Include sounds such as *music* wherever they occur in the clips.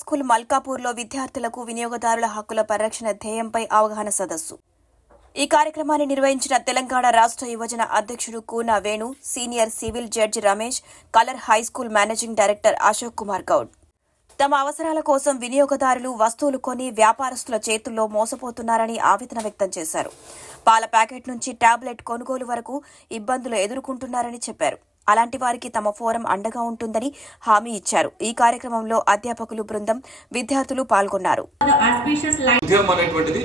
School మల్కాపూర్లో విద్యార్థులకు వినియోగదారుల హక్కుల పరిరక్షణ ధ్యేయంపై అవగాహన సదస్సు. ఈ కార్యక్రమాన్ని నిర్వహించిన తెలంగాణ రాష్ట్ర యువజన అధ్యక్షుడు Koona Venu senior civil judge Ramesh colour high school managing director Ashok Kumar Goud. తమ అవసరాల కోసం వినియోగదారులు వస్తువులు కొని వ్యాపారస్తుల చేతుల్లో మోసపోతున్నారని ఆవేదన వ్యక్తం చేశారు. పాల ప్యాకెట్ నుంచి టాబ్లెట్ కొనుగోలు వరకు ఇబ్బందులు ఎదుర్కొంటున్నారని చెప్పారు. అలాంటి వారికి తమ ఫోరం అండగా ఉంటుందని హామీ ఇచ్చారు. ఈ కార్యక్రమంలో అధ్యాపకులు బృందం విద్యార్థులు పాల్గొన్నారు.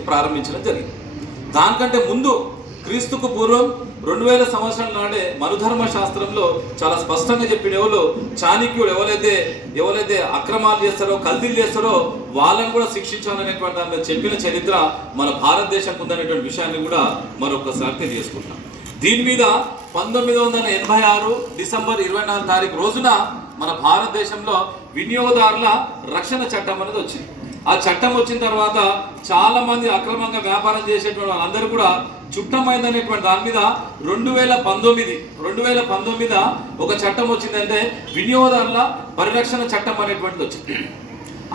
ప్రారంభించడం జరిగింది. దానికంటే ముందు క్రీస్తుకు పూర్వం రెండు వేల సంవత్సరాల నాడే మనుధర్మ శాస్త్రంలో చాలా స్పష్టంగా చెప్పిన ఎవరు చాణిక్యుడు ఎవరైతే ఎవరైతే అక్రమాలు చేస్తారో కల్తీలు చేస్తారో వాళ్ళని కూడా శిక్షించాలనేటువంటి చెప్పిన చరిత్ర మన భారతదేశం ఉందనేటువంటి విషయాన్ని కూడా మరొకసారి తెలియజేసుకుంటాం దీని మీద పంతొమ్మిది వందల ఎనభై ఆరు డిసెంబర్ ఇరవై నాలుగు తారీఖు రోజున మన భారతదేశంలో వినియోగదారుల రక్షణ చట్టం అనేది వచ్చింది. ఆ చట్టం వచ్చిన తర్వాత చాలా మంది అక్రమంగా వ్యాపారం చేసేటువంటి వాళ్ళందరూ కూడా చుట్టమైందనేటువంటి దాని మీద రెండు వేల పంతొమ్మిది రెండు వేల పంతొమ్మిది ఒక చట్టం వచ్చిందంటే వినియోగదారుల పరిరక్షణ చట్టం అనేటువంటిది వచ్చింది.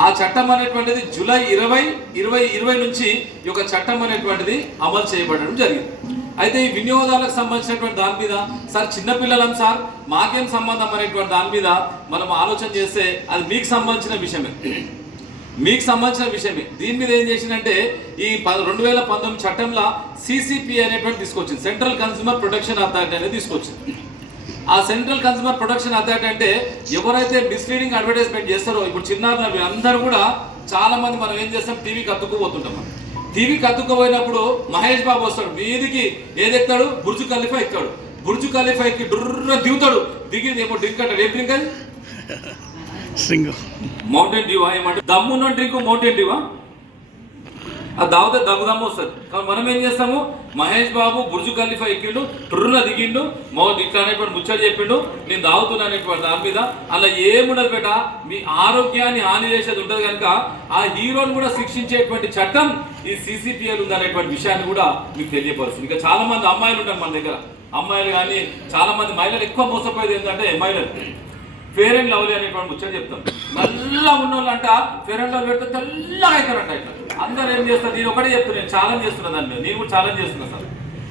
ఆ చట్టం అనేటువంటిది జూలై ఇరవై ఇరవై ఇరవై నుంచి ఈ యొక్క చట్టం అనేటువంటిది అమలు చేయబడడం జరిగింది. అయితే ఈ వినియోగదారులకు సంబంధించినటువంటి దాని మీద సార్ చిన్నపిల్లలం సార్ మాకేం సంబంధం అనేటువంటి దాని మీద మనం ఆలోచన చేస్తే అది మీకు సంబంధించిన విషయమే. మీకు సంబంధించిన విషయమే. దీని మీద ఏం చేసిందంటే ఈ రెండు వేల పంతొమ్మిది చట్టంలో సిసిపి అనేటువంటి తీసుకొచ్చింది. సెంట్రల్ కన్స్యూమర్ ప్రొటెక్షన్ అథారిటీ అనేది తీసుకొచ్చింది. ఆ సెంట్రల్ కన్స్యూమర్ ప్రొటెక్షన్ అథారిటీ అంటే ఎవరైతే మిస్లీడింగ్ అడ్వర్టైజ్మెంట్ చేస్తారో ఇప్పుడు చిన్నారు అందరూ కూడా చాలా మంది మనం ఏం చేస్తాం టీవీకి అతుక్కుపోతుంటాం మనం. టీవీకి అతుక్కుపోయినప్పుడు మహేష్ బాబు వస్తాడు మీదికి ఏది ఎక్కుతాడు బుర్జు ఖలీఫా ఎక్కుతాడు బుర్జు ఖలీఫా ఎక్కి డుర్ర దిగుతాడు. దిగి ఏమో డ్రింక్ అంటాడు. ఏం డ్రింక్ అది? *laughs* మౌంటైన్ డ్యూవా ఏమంటే దమ్మున్న డ్రింక్ మౌంటైన్ డ్యూవా అది దాగితే దగ్గు వస్తుంది. కానీ మనం ఏం చేస్తాము? మహేష్ బాబు బుర్జు ఖలీఫా ఎక్కిండు ట్రుర్ర దిగిండు మో ఇట్లా అనేటువంటి ముచ్చట చెప్పిండు నేను దాగుతున్నా అనేటువంటి దాని మీద అలా ఏముండదు బేట మీ ఆరోగ్యాన్ని హాని చేసేది ఉంటుంది కనుక ఆ హీరోని కూడా శిక్షించేటువంటి చట్టం ఈ సీసీపీఎల్ ఉందనేటువంటి విషయాన్ని కూడా మీకు తెలియపరుస్తుంది. ఇంకా చాలా మంది అమ్మాయిలు ఉంటారు మన దగ్గర. అమ్మాయిలు కానీ చాలా మంది మహిళలు ఎక్కువ మోసపోయేది ఏంటంటే మహిళలు. ఫేర్ అండ్ లవ్లీ అనేటువంటి ముచ్చట చెప్తాం. నల్ల ఉన్న వాళ్ళంట ఫేర్ అండ్ లవ్లీ పెడితే తెల్లగా అవుతారంట ఇట్లా. అందరు ఏం చేస్తారు? నేను ఒకటే చెప్తున్నా నేను ఛాలెంజ్ చేస్తున్నా దాని మీద నేను కూడా ఛాలెంజ్ చేస్తున్నా సార్.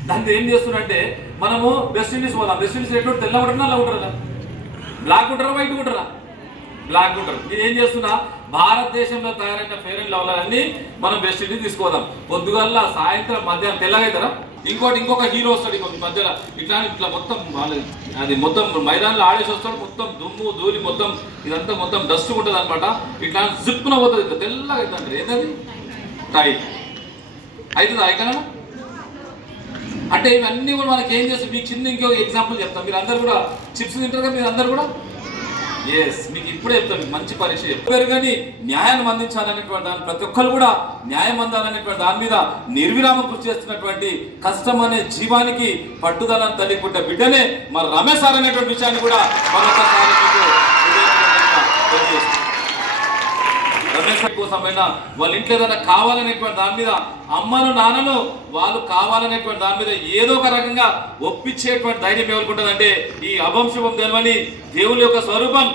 దాన్ని ఏం చేస్తున్నంటే మనము వెస్ట్ ఇండీస్ పోదాం. వెస్ట్ ఇండీస్ ఎటువంటి తెల్ల ఉంటారా నల్ల ఉంటారా బ్లాక్ ఉంటారా వైట్ ఉంటారా బ్లాక్ ఉంటారు నేను ఏం చేస్తున్నా భారతదేశంలో తయారైన ఫెయిర్ అండ్ లవ్లీ మనం వెస్ట్ ఇండీస్ తీసుకోదాం పొద్దుగల్లా సాయంత్రం మధ్యాహ్నం తెల్లగా అవుతారా? ఇంకోటి ఇంకొక హీరో వస్తాడు ఇంకొక మధ్యలో. ఇట్లా ఇట్లా మొత్తం అది మొత్తం మైదానంలో ఆడేసి వస్తాడు. మొత్తం దుమ్ము ధూళి మొత్తం ఇదంతా మొత్తం డస్ట్ ఉంటుంది అనమాట ఇట్లా జిప్పున పోతుంది. ఇట్లా తెల్లగా అవుతుంది ఏంటది టై అవుతుందా అయినా అంటే ఇవన్నీ కూడా మనకి ఏం చేస్తాం మీకు చిన్న ఇంకో ఎగ్జాంపుల్ చెప్తాం మీరు అందరు కూడా చిప్స్ తింటారు కదా మీరు అందరు కూడా? ఎస్ మీకు ఇప్పుడే చెప్తాను. మంచి పరీక్ష చెప్పారు కానీ న్యాయాన్ని అందించాలనేటువంటి దాని ప్రతి ఒక్కరు కూడా న్యాయం అందాలనేటువంటి దాని మీద నిర్విరామం కృషి చేస్తున్నటువంటి కష్టం అనే జీవానికి పట్టుదలని తల్లిపుట్ట బిడ్డనే మన రమేష్ సార్ అనేటువంటి విషయాన్ని కూడా మరొకసారి మీకు తెలియజేస్తున్నాను. కోసమైనా వాళ్ళ ఇంట్లో ఏదైనా కావాలనేటువంటి దాని మీద అమ్మను నాన్నను వాళ్ళు కావాలనేటువంటి దాని మీద ఏదో ఒక రకంగా ఒప్పించేటువంటి ధైర్యం ఎవరుకుంటుందంటే ఈ అభంశుభం తెలవని దేవుని యొక్క స్వరూపం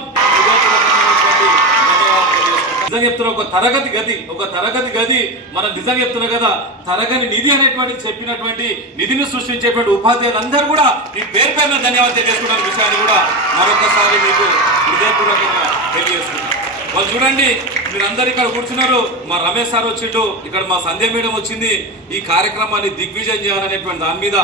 నిజంగా చెప్తున్నా ఒక తరగతి గది ఒక తరగతి గది మనం నిజంగా చెప్తున్నా కదా తరగని నిధి అనేటువంటి చెప్పినటువంటి నిధిని సృష్టించేటువంటి ఉపాధ్యాయులందరూ కూడా ఈ పేరు పేరున ధన్యవాదాలు తెలియజేసుకున్న విషయాన్ని కూడా మరొకసారి మీకు హృదయపూర్వకంగా తెలియజేస్తున్నాను వాళ్ళు చూడండి మీరందరు ఇక్కడ కూర్చున్నారు. మా రమేష్ సార్ వచ్చిండు. ఇక్కడ మా సంధ్య మేడం వచ్చింది. ఈ కార్యక్రమాన్ని దిగ్విజయం చేయాలనేటువంటి దాని మీద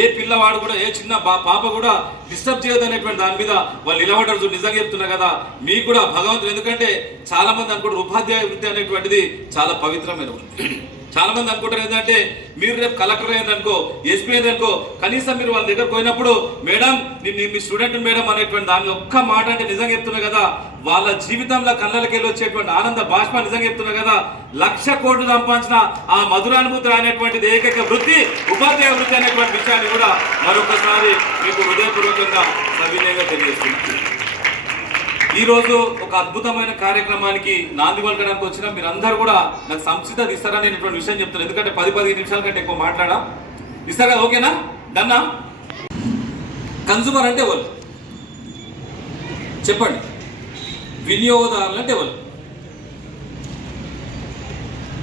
ఏ పిల్లవాడు కూడా ఏ చిన్న పాప కూడా డిస్టర్బ్ చేయదనేటువంటి దాని మీద వాళ్ళు నిలబడ్డారు. నిజంగా చెప్తున్నా కదా మీకు కూడా భగవంతుడు. ఎందుకంటే చాలా మంది అనుకుంటారు ఉపాధ్యాయ వృత్తి అనేటువంటిది చాలా పవిత్రమైన వృత్తి. చాలా మంది అనుకుంటారు ఏంటంటే మీరు రేపు కలెక్టర్ అయిందనుకో ఎస్పీ అయిందనుకో కనీసం మీరు వాళ్ళ దగ్గర పోయినప్పుడు మేడం నేను మీ స్టూడెంట్ మేడం అనేటువంటి దాని ఒక్క మాట అంటే నిజంగా చెప్తున్నా కదా వాళ్ళ జీవితంలో కళ్ళకి వెళ్ళి వచ్చేటువంటి ఆనంద భాష్మ నిజంగా చెప్తున్నా కదా లక్ష కోట్లు సంపాదించిన ఆ మధురానుభూతి అనేటువంటిది ఏకైక వృత్తి ఉపాధ్యాయ వృత్తి అనేటువంటి విషయాన్ని కూడా మరొకసారి మీకు హృదయపూర్వకంగా సవినయంగా తెలియజేస్తున్నాను. ఈరోజు ఒక అద్భుతమైన కార్యక్రమానికి నాంది పలకడానికి వచ్చిన మీరందరూ కూడా నాకు సంసిద్ధత ఇస్తారని నేను ఇప్పుడు విషయం చెప్తాను ఎందుకంటే పది పదిహేను నిమిషాల కంటే ఎక్కువ మాట్లాడా. ఇస్తారా ఓకేనా? డన్నా కన్సూమర్ అంటే ఎవరు? చెప్పండి. వినియోగదారులు అంటే ఎవరు?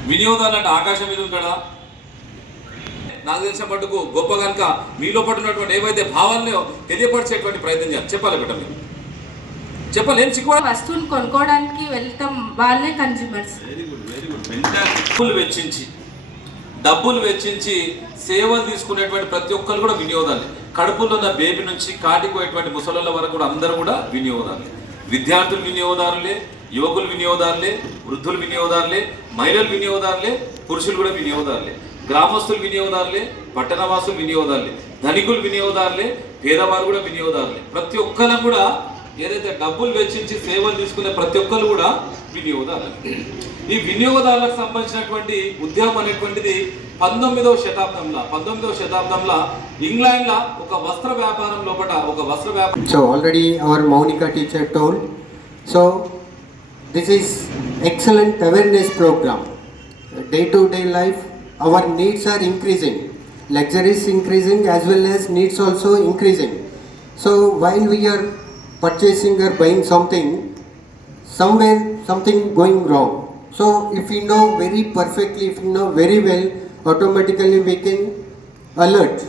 వినియోగదారులు అంటే ఆకాశం మీద ఉంటాడా? నాకు తెలిసిన మటుకు గొప్ప కనుక మీలో పట్టున్నటువంటి ఏవైతే భావాలను తెలియపరిచేటువంటి ప్రయత్నం చేయాలి. చెప్పాలి బిడ్డ మీరు. చెప్పాలి ఏం చిక్కువ వస్తువులు కొనుక్కోవడానికి వెళ్తాం వాళ్ళే కన్జ్యూమర్స్ డబ్బులు వెచ్చించి డబ్బులు వెచ్చించి సేవలు తీసుకునేటువంటి ప్రతి ఒక్కరు కూడా వినియోగాలు. కడుపులో ఉన్న బేబీ నుంచి కాటికి పోయేటువంటి ముసలోళ్ళ వరకు కూడా అందరూ కూడా వినియోగదారులే విద్యార్థులు వినియోగదారులే యువకులు వినియోగదారులే వృద్ధులు వినియోగదారులే మహిళలు వినియోగదారులే పురుషులు కూడా వినియోగదారులే. గ్రామస్తులు వినియోగదారులే పట్టణవాసులు వినియోగదారులే. ధనికులు వినియోగదారులే పేదవారు కూడా వినియోగదారులే. ప్రతి ఒక్కరు కూడా ఏదైతే డబ్బులు వెచ్చించి సేవలు తీసుకునే ప్రతి ఒక్కరు కూడా వినియోగదారు ఈ వినియోగదారులకు సంబంధించినటువంటి ఉద్యమం అనేటువంటిది పంతొమ్మిదవ శతాబ్దంలో పంతొమ్మిదవ శతాబ్దంలో ఇంగ్లాండ్లో ఒక వస్త్ర వ్యాపారం లోపల ఒక వస్త్ర వ్యాపారం so already our Mounika teacher told so this is excellent awareness programme day to day life our needs are increasing luxuries increasing as well as needs also increasing so while we're purchasing or buying something, somewhere something going wrong. So if we know very perfectly, if we know very well, automatically we can alert.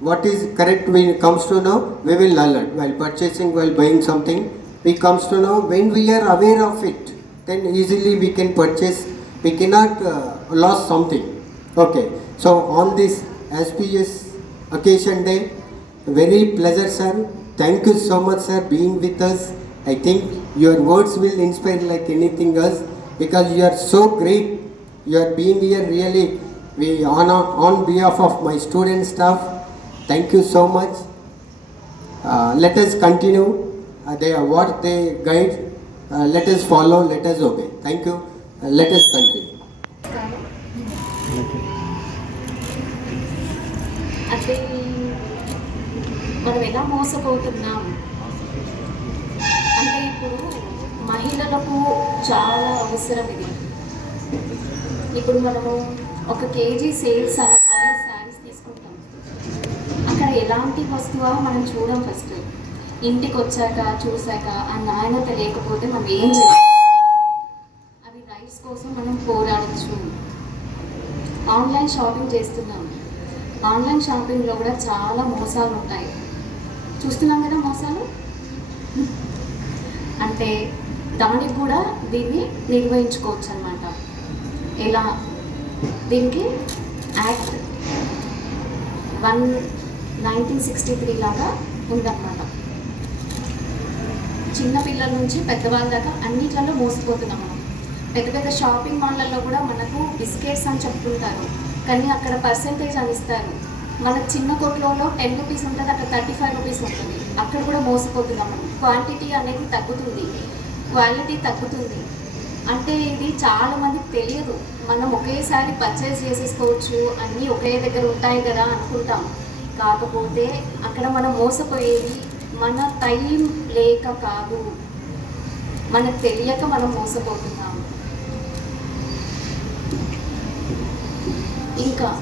What is correct when it comes to know, we will alert. While purchasing, while buying something, we comes to know when we are aware of it, then easily we can purchase. We cannot uh, lose something. Okay. So on this SPS occasion day, very pleasure, sir. Thank you so much, sir, being with us. I think your words will inspire like anything else because you are so great. You are being here really. We on on behalf of my student staff, thank you so much. Uh, let us continue. Uh, they are what they guide. Uh, let us follow. Let us obey. Thank you. Uh, let us continue. అంటే మనం ఎలా మోసపోతున్నాం? అంటే ఇప్పుడు మహిళలకు చాలా అవసరం ఇది. ఇప్పుడు మనము ఒక కేజీ సేల్స్ అనగానే శారీస్ తీసుకుంటాం. అక్కడ ఎలాంటి వస్తువా మనం చూడం ఫస్ట్. ఇంటికి వచ్చాక చూసాక ఆ నాణ్యత లేకపోతే మనం ఏం చేయాలి. అవి రైట్స్ కోసం మనం పోరాడచ్చు. ఆన్లైన్ షాపింగ్ చేస్తున్నాం. ఆన్లైన్ షాపింగ్లో కూడా చాలా మోసాలు ఉంటాయి చూస్తున్నాం కదా మోసాలు? అంటే దానికి కూడా దీన్ని నిర్వహించుకోవచ్చు అనమాట ఎలా? దీనికి act one nineteen sixty three లాగా ఉందన్నమాట. చిన్న పిల్లల నుంచి పెద్దవాళ్ళ దాకా అన్నిట్లలో మోసపోతున్నాం మనం పెద్ద పెద్ద షాపింగ్ మాల్లలో కూడా మనకు బిస్కెట్స్ అని చెప్తుంటారు. కానీ అక్కడ పర్సంటేజ్ అని ఇస్తారు. మన చిన్న కొట్లలో టెన్ రూపీస్ ఉంటుంది అక్కడ థర్టీ ఫైవ్ రూపీస్ ఉంటుంది. అక్కడ కూడా మోసపోతున్నాం. క్వాంటిటీ అనేది తగ్గుతుంది. క్వాలిటీ తగ్గుతుంది. అంటే ఇది చాలా మందికి తెలియదు. మనం ఒకేసారి పర్చేస్ చేసేసుకోవచ్చు. అన్నీ ఒకే దగ్గర ఉంటాయి కదా అనుకుంటాం. కాకపోతే అక్కడ మనం మోసపోయేది మన టైం లేక కాదు. మనకు తెలియక మనం మోసపోతున్నాం. ఇంకా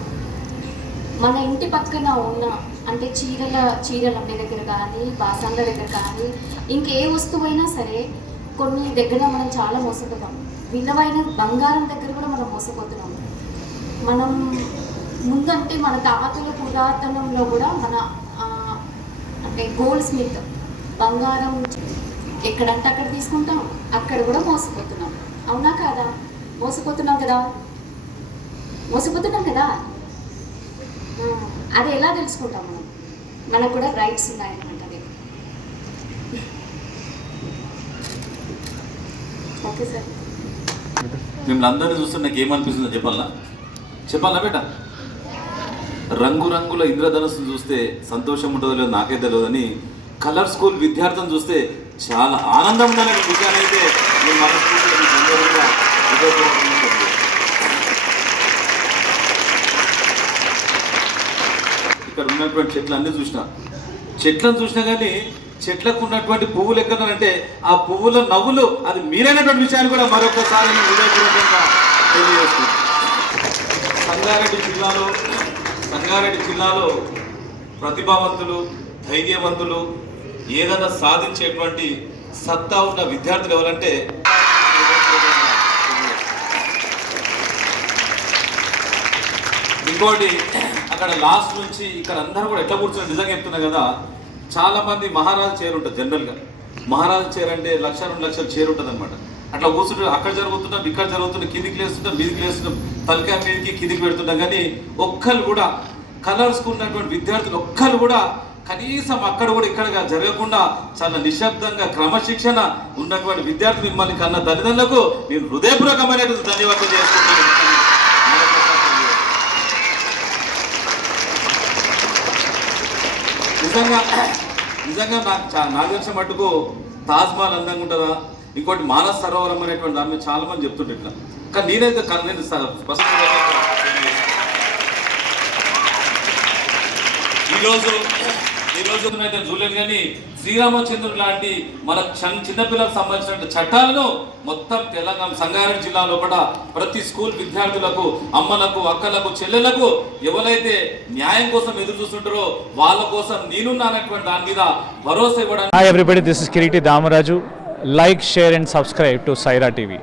మన ఇంటి పక్కన ఉన్న అంటే చీరల చీరల అమ్మే దగ్గర కానీ బాసంల దగ్గర కానీ ఇంకే వస్తువైనా సరే కొన్ని దగ్గర మనం చాలా మోసపోతాం. విలువైన బంగారం దగ్గర కూడా మనం మోసపోతున్నాం. మనం ముందంటే మన తాతల పురాతనంలో కూడా మన అంటే గోల్డ్ స్మిత్ బంగారం ఎక్కడంటే అక్కడ తీసుకుంటాం. అక్కడ కూడా మోసపోతున్నాం. అవునా కాదా? మోసపోతున్నాం కదా? మోసపోతున్నాం కదా? అది ఎలా తెలుసుకుంటాం మనం? మనకు కూడా రైట్స్ ఉన్నాయన్నమాట అది ఓకే సార్ మిమ్మల్ని అందరినీ చూస్తే నాకు ఏమనిపిస్తుందో చెప్పాలా చెప్పాలా బేట? రంగురంగుల ఇంద్రధనస్సును చూస్తే సంతోషం ఉంటుందో లేదో నాకే తెలియదు అని కలర్ స్కూల్ విద్యార్థులను చూస్తే చాలా ఆనందం ఉండాలని విషయాన్ని అయితే నేను మనస్ఫూర్తిగా మీకు అందరూ కూడా హృదయపూర్వకంగా చెప్తున్నాను. ఇక్కడ ఉన్నటువంటి చెట్లు అన్నీ చూసిన. చెట్లను చూసినా కానీ చెట్లకు ఉన్నటువంటి పువ్వులు ఎక్కడంటే ఆ పువ్వుల నవ్వులు అది మీరైనటువంటి విషయాన్ని కూడా మరొకసారి తెలియజేస్తున్నాను. సంగారెడ్డి జిల్లాలో సంగారెడ్డి జిల్లాలో ప్రతిభావంతులు ధైర్యవంతులు ఏదైనా సాధించేటువంటి సత్తా ఉన్న విద్యార్థులు ఎవరంటే ఇంకోటి అక్కడ లాస్ట్ నుంచి ఇక్కడ అందరూ కూడా ఎట్లా కూర్చున్నారు? నిజంగా చెప్తున్నా కదా చాలా మంది మహారాజు చైర్ ఉంటుంది జనరల్గా మహారాజు చైర్ అంటే లక్ష రెండు లక్షల చైర్ ఉంటుంది అనమాట అట్లా కూర్చుంటే అక్కడ జరుగుతుంటాం ఇక్కడ జరుగుతుంటాం కిందికి లేస్తుంటాం మీదికి లేస్తుంటాం తలకాయ మీదికి కిందికి పెడుతుంటాం. కానీ ఒక్కరు కూడా కలర్స్ ఉన్నటువంటి విద్యార్థులు ఒక్కరు కూడా కనీసం అక్కడ కూడా ఇక్కడ జరగకుండా చాలా నిశ్శబ్దంగా క్రమశిక్షణ ఉన్నటువంటి విద్యార్థి మిమ్మల్ని కన్న తల్లిదండ్రులకు నేను హృదయపూర్వకమైనటువంటి ధన్యవాదాలు చేసుకుంటున్నాను నిజంగా నిజంగా నాకు చా- నాకు తెలిసిన మట్టుకు తాజ్మహల్ అందంగా ఉంటుందా? ఇంకోటి మానస్ సరోవరం అనేటువంటి దాని మీద చాలా మంది చెప్తుంటే ఇట్లా. కానీ నేనైతే కన్- నేను స- ఈరోజు ఈ రోజు అయితే చూడలేదు కానీ శ్రీరామచంద్రుడు లాంటి మన చిన్న చిన్నపిల్లలకు సంబంధించిన చట్టాలను మొత్తం తెలంగాణ సంగారెడ్డి జిల్లాలో కూడా ప్రతి స్కూల్ విద్యార్థులకు అమ్మలకు అక్కలకు చెల్లెలకు ఎవరైతే న్యాయం కోసం ఎదురు చూస్తుంటారో వాళ్ళ కోసం నేనున్నానటువంటి దాని మీద భరోసా ఇవ్వడానికి everybody this is Kireeti Damaraju like share and subscribe to Saira TV